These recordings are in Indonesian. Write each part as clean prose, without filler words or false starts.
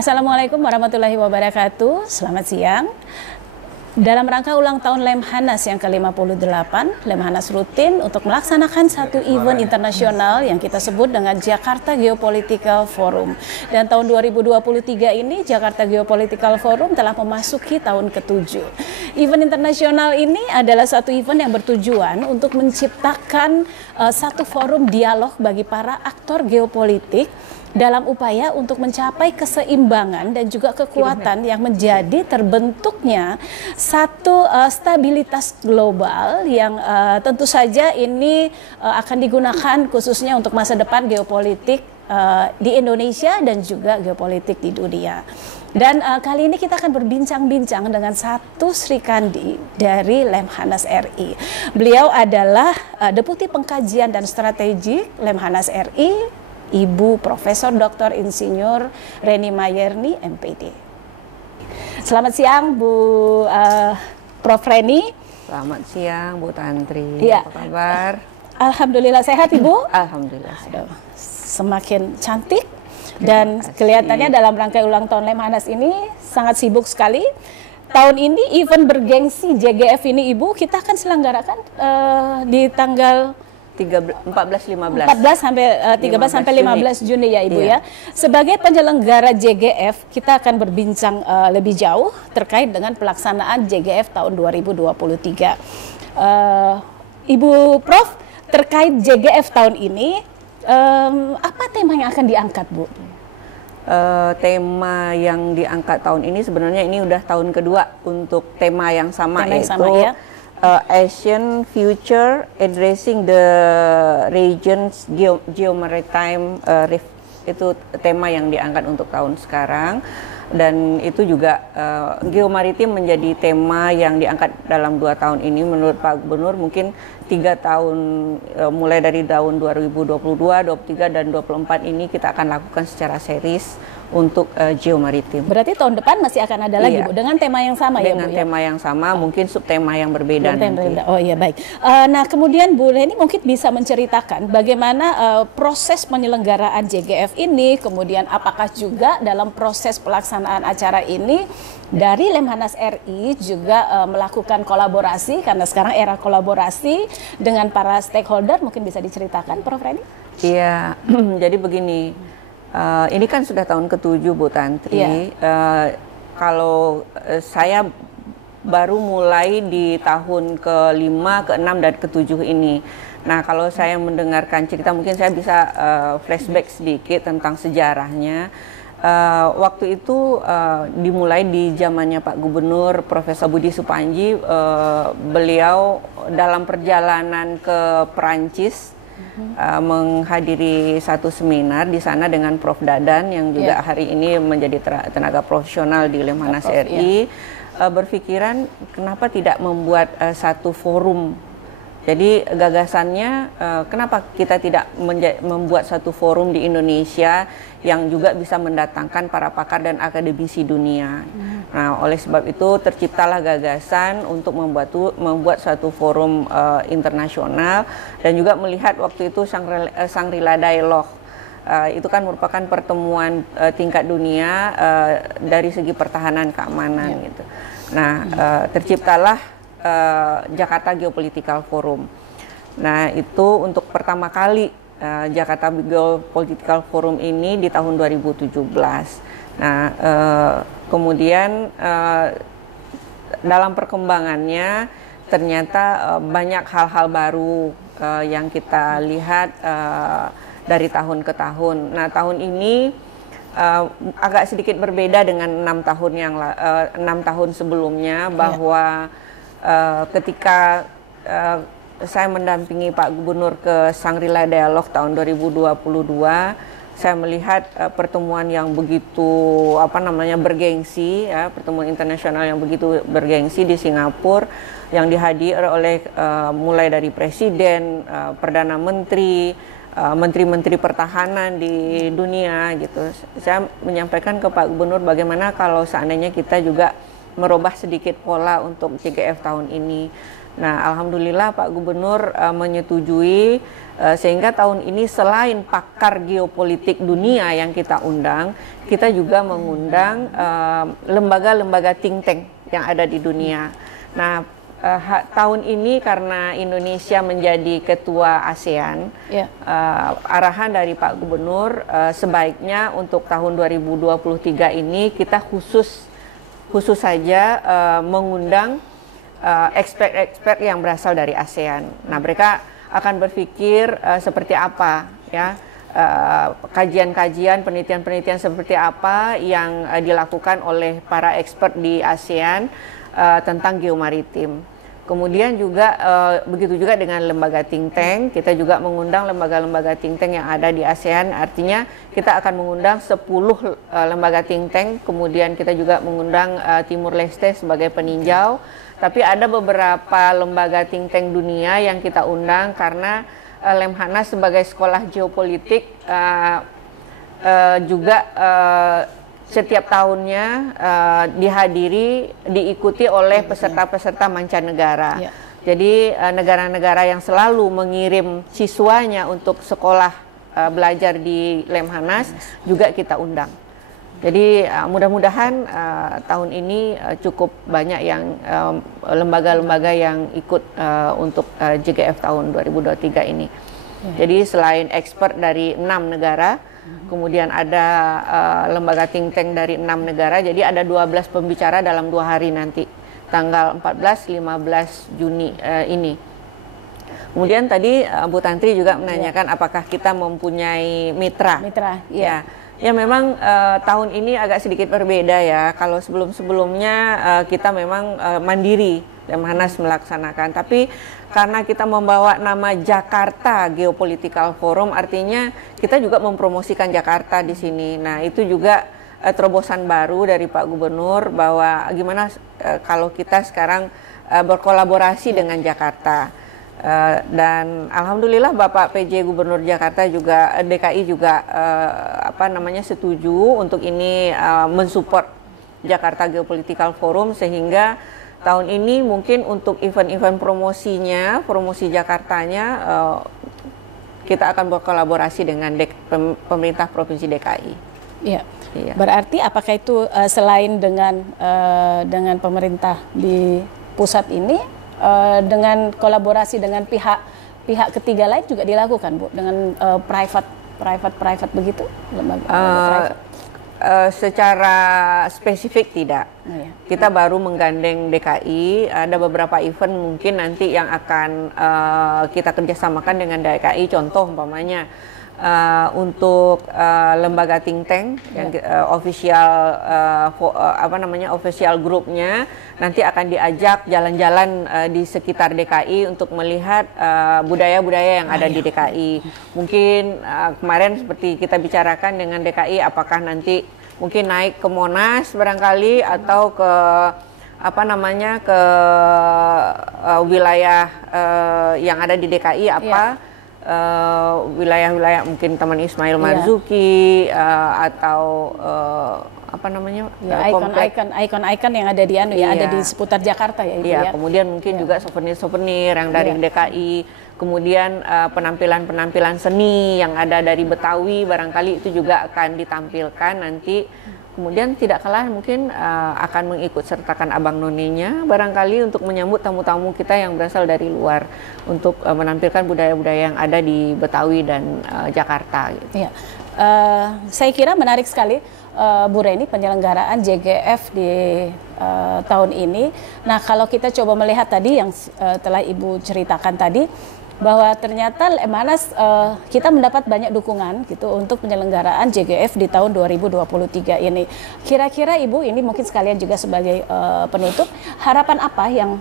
Assalamualaikum warahmatullahi wabarakatuh. Selamat siang. Dalam rangka ulang tahun Lemhanas yang ke-58, Lemhanas rutin untuk melaksanakan satu event internasional yang kita sebut dengan Jakarta Geopolitical Forum. Dan tahun 2023 ini Jakarta Geopolitical Forum telah memasuki tahun ke-7. Event internasional ini adalah satu event yang bertujuan untuk menciptakan satu forum dialog bagi para aktor geopolitik dalam upaya untuk mencapai keseimbangan dan juga kekuatan yang menjadi terbentuknya satu stabilitas global yang tentu saja ini akan digunakan khususnya untuk masa depan geopolitik di Indonesia dan juga geopolitik di dunia. Dan kali ini kita akan berbincang-bincang dengan satu Sri Kandi dari Lemhanas RI. Beliau adalah Deputi Pengkajian dan Strategi Lemhanas RI, Ibu Profesor Dr. Insinyur Reni Mayerni, MPD. Selamat siang, Bu Prof. Reni. Selamat siang, Bu Tantri. Ya. Apa kabar? Alhamdulillah sehat, Ibu. Alhamdulillah sehat. Semakin cantik dan kelihatannya dalam rangka ulang tahun Lemhanas ini sangat sibuk sekali. Tahun ini event bergengsi JGF ini, Ibu, kita akan selenggarakan di tanggal 14 sampai 15 Juni ya, Ibu, ya. Sebagai penyelenggara JGF, kita akan berbincang lebih jauh terkait dengan pelaksanaan JGF tahun 2023. Ibu Prof, terkait JGF tahun ini, apa tema yang akan diangkat, Bu? Tema yang diangkat tahun ini sebenarnya ini udah tahun kedua untuk tema yang sama, yaitu ya? Asian Future Addressing the Region's Geomaritime Rift. Itu tema yang diangkat untuk tahun sekarang, dan itu juga geomaritim menjadi tema yang diangkat dalam 2 tahun ini. Menurut Pak Gubernur mungkin 3 tahun, mulai dari tahun 2022, 23 dan 24 ini kita akan lakukan secara series untuk geomaritim. Berarti tahun depan masih akan ada lagi, Bu, dengan tema yang sama, dengan ya, Bu? Dengan tema yang sama, mungkin subtema yang berbeda nanti. Oh iya, baik. Nah, kemudian Bu Reni mungkin bisa menceritakan bagaimana proses penyelenggaraan JGF ini, kemudian apakah juga dalam proses pelaksanaan acara ini dari Lemhanas RI juga melakukan kolaborasi, karena sekarang era kolaborasi dengan para stakeholder, mungkin bisa diceritakan, Prof. Reni? Iya, jadi begini. Ini kan sudah tahun ke-7, Bu Tantri. Kalau saya baru mulai di tahun ke-5, ke-6, dan ke-7 ini. Nah, kalau saya mendengarkan cerita, mungkin saya bisa flashback sedikit tentang sejarahnya. Waktu itu dimulai di zamannya Pak Gubernur Profesor Budi Supanji. Beliau dalam perjalanan ke Perancis menghadiri satu seminar di sana dengan Prof. Dadan yang juga hari ini menjadi tenaga profesional di Lemhanas RI. Berpikiran kenapa tidak membuat satu forum. Jadi gagasannya kenapa kita tidak membuat satu forum di Indonesia yang juga bisa mendatangkan para pakar dan akademisi dunia. Nah, oleh sebab itu terciptalah gagasan untuk membuat satu forum internasional, dan juga melihat waktu itu Shangri-La Dialogue. Itu kan merupakan pertemuan tingkat dunia dari segi pertahanan keamanan gitu. Nah, terciptalah Jakarta Geopolitical Forum. Nah, itu untuk pertama kali Jakarta Geopolitical Forum ini di tahun 2017. Nah, kemudian dalam perkembangannya ternyata banyak hal-hal baru yang kita lihat dari tahun ke tahun. Nah, tahun ini agak sedikit berbeda dengan 6 tahun sebelumnya, bahwa ketika saya mendampingi Pak Gubernur ke Shangri-La Dialogue tahun 2022, saya melihat pertemuan yang begitu bergengsi, ya, pertemuan internasional yang begitu bergengsi di Singapura, yang dihadiri oleh mulai dari Presiden, Perdana Menteri, menteri-menteri pertahanan di dunia gitu. Saya menyampaikan ke Pak Gubernur bagaimana kalau seandainya kita juga merubah sedikit pola untuk JGF tahun ini. Nah, alhamdulillah Pak Gubernur menyetujui sehingga tahun ini selain pakar geopolitik dunia yang kita undang, kita juga mengundang lembaga-lembaga think tank yang ada di dunia. Nah, tahun ini karena Indonesia menjadi ketua ASEAN, arahan dari Pak Gubernur sebaiknya untuk tahun 2023 ini kita khusus saja mengundang expert yang berasal dari ASEAN. Nah, mereka akan berpikir seperti apa ya, kajian-kajian, penelitian-penelitian seperti apa yang dilakukan oleh para expert di ASEAN tentang geomaritim. Kemudian juga begitu juga dengan lembaga think tank, kita juga mengundang lembaga-lembaga think tank yang ada di ASEAN. Artinya kita akan mengundang 10 lembaga think tank, kemudian kita juga mengundang Timur Leste sebagai peninjau. Tapi ada beberapa lembaga think tank dunia yang kita undang karena Lemhanas sebagai sekolah geopolitik juga setiap tahunnya diikuti oleh peserta-peserta mancanegara. Jadi negara-negara yang selalu mengirim siswanya untuk sekolah belajar di Lemhanas juga kita undang. Jadi mudah-mudahan tahun ini cukup banyak yang lembaga-lembaga yang ikut untuk JGF tahun 2023 ini. Jadi selain expert dari 6 negara, kemudian ada lembaga think tank dari 6 negara, jadi ada 12 pembicara dalam 2 hari nanti, tanggal 14-15 Juni ini. Kemudian tadi Bu Tantri juga menanyakan apakah kita mempunyai mitra. Ya memang tahun ini agak sedikit berbeda ya. Kalau sebelum-sebelumnya kita memang mandiri, Lemhanas melaksanakan. Tapi karena kita membawa nama Jakarta Geopolitical Forum, artinya kita juga mempromosikan Jakarta di sini. Nah, itu juga terobosan baru dari Pak Gubernur bahwa gimana kalau kita sekarang berkolaborasi dengan Jakarta. Dan alhamdulillah Bapak PJ Gubernur Jakarta juga DKI juga setuju untuk ini mensupport Jakarta Geopolitical Forum, sehingga tahun ini mungkin untuk event-event promosinya, promosi Jakartanya kita akan berkolaborasi dengan pemerintah Provinsi DKI. Iya. Berarti apakah itu selain dengan pemerintah di pusat ini, dengan kolaborasi dengan pihak ketiga lain juga dilakukan, Bu, dengan private begitu, lembaga private? Secara spesifik tidak. Kita baru menggandeng DKI, ada beberapa event mungkin nanti yang akan kita kerjasamakan dengan DKI. Contoh umpamanya untuk lembaga think tank yang official grupnya nanti akan diajak jalan-jalan di sekitar DKI untuk melihat budaya-budaya yang ada di DKI. Mungkin kemarin seperti kita bicarakan dengan DKI, apakah nanti mungkin naik ke Monas barangkali atau ke ke wilayah yang ada di DKI wilayah-wilayah mungkin Taman Ismail Marzuki atau ikon-ikon yang ada di ada di seputar Jakarta ya, Ibu, ya. Kemudian mungkin juga souvenir-souvenir yang dari DKI, kemudian penampilan-penampilan seni yang ada dari Betawi barangkali itu juga akan ditampilkan nanti. Kemudian tidak kalah mungkin akan mengikut sertakan Abang Nonenya barangkali untuk menyambut tamu-tamu kita yang berasal dari luar untuk menampilkan budaya-budaya yang ada di Betawi dan Jakarta. Gitu. Saya kira menarik sekali Bu Reni penyelenggaraan JGF di tahun ini. Nah, kalau kita coba melihat tadi yang telah Ibu ceritakan tadi, bahwa ternyata Lemhanas kita mendapat banyak dukungan gitu untuk penyelenggaraan JGF di tahun 2023 ini. Kira-kira Ibu ini mungkin sekalian juga sebagai penutup, harapan apa yang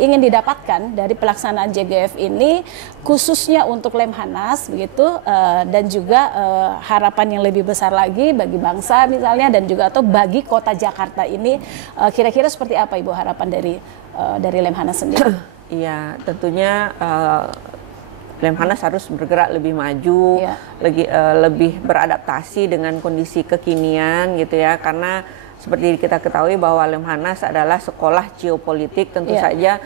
ingin didapatkan dari pelaksanaan JGF ini khususnya untuk Lemhanas begitu, dan juga harapan yang lebih besar lagi bagi bangsa misalnya dan juga atau bagi kota Jakarta ini, kira-kira seperti apa Ibu harapan dari Lemhanas sendiri? Iya, tentunya Lemhanas harus bergerak lebih maju, lebih beradaptasi dengan kondisi kekinian gitu ya, karena seperti kita ketahui bahwa Lemhanas adalah sekolah geopolitik, tentu saja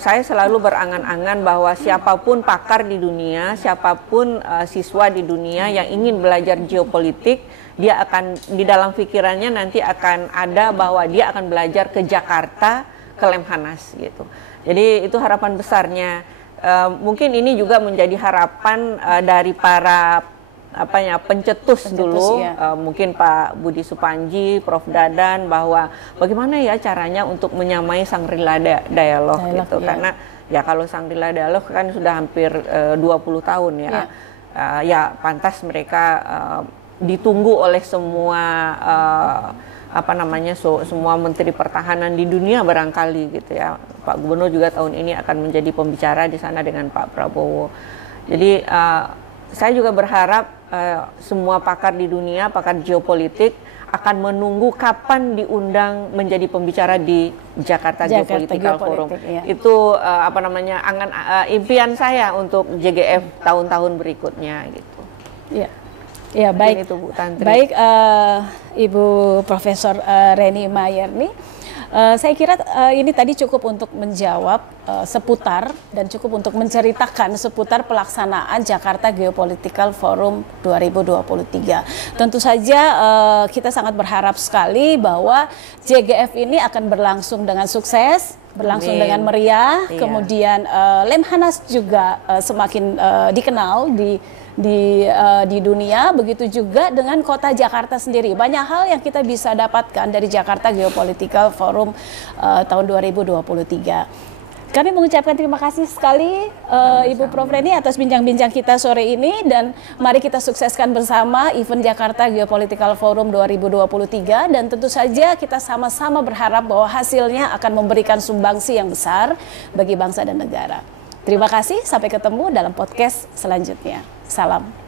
saya selalu berangan-angan bahwa siapapun pakar di dunia, siapapun siswa di dunia yang ingin belajar geopolitik, dia akan di dalam pikirannya nanti akan ada bahwa dia akan belajar ke Jakarta, ke Lemhanas gitu. Jadi itu harapan besarnya. Mungkin ini juga menjadi harapan dari para pencetus dulu, ya. Mungkin Pak Budi Supanji, Prof. Dadan, bahwa bagaimana ya caranya untuk menyamai Shangri-La Dialog gitu. Ya. Karena ya kalau Shangri-La Dialog kan sudah hampir 20 tahun ya. Ya, ya pantas mereka ditunggu oleh semua semua menteri pertahanan di dunia barangkali gitu ya. Pak Gubernur juga tahun ini akan menjadi pembicara di sana dengan Pak Prabowo. Jadi saya juga berharap semua pakar di dunia, pakar geopolitik akan menunggu kapan diundang menjadi pembicara di Jakarta Geopolitical Forum. Ya. Itu impian saya untuk JGF tahun-tahun berikutnya gitu. Ya. Ya, baik. Itu, Bu Tantri. Baik, Ibu Profesor Reni Mayerni. Saya kira ini tadi cukup untuk menjawab seputar dan cukup untuk menceritakan seputar pelaksanaan Jakarta Geopolitical Forum 2023. Tentu saja kita sangat berharap sekali bahwa JGF ini akan berlangsung dengan sukses, berlangsung dengan meriah, kemudian Lemhanas juga semakin dikenal di dunia, begitu juga dengan kota Jakarta sendiri. Banyak hal yang kita bisa dapatkan dari Jakarta Geopolitical Forum tahun 2023. Kami mengucapkan terima kasih sekali Ibu Prof. Reni atas bincang-bincang kita sore ini, dan mari kita sukseskan bersama event Jakarta Geopolitical Forum 2023, dan tentu saja kita sama-sama berharap bahwa hasilnya akan memberikan sumbangsi yang besar bagi bangsa dan negara. Terima kasih, sampai ketemu dalam podcast selanjutnya. Salam.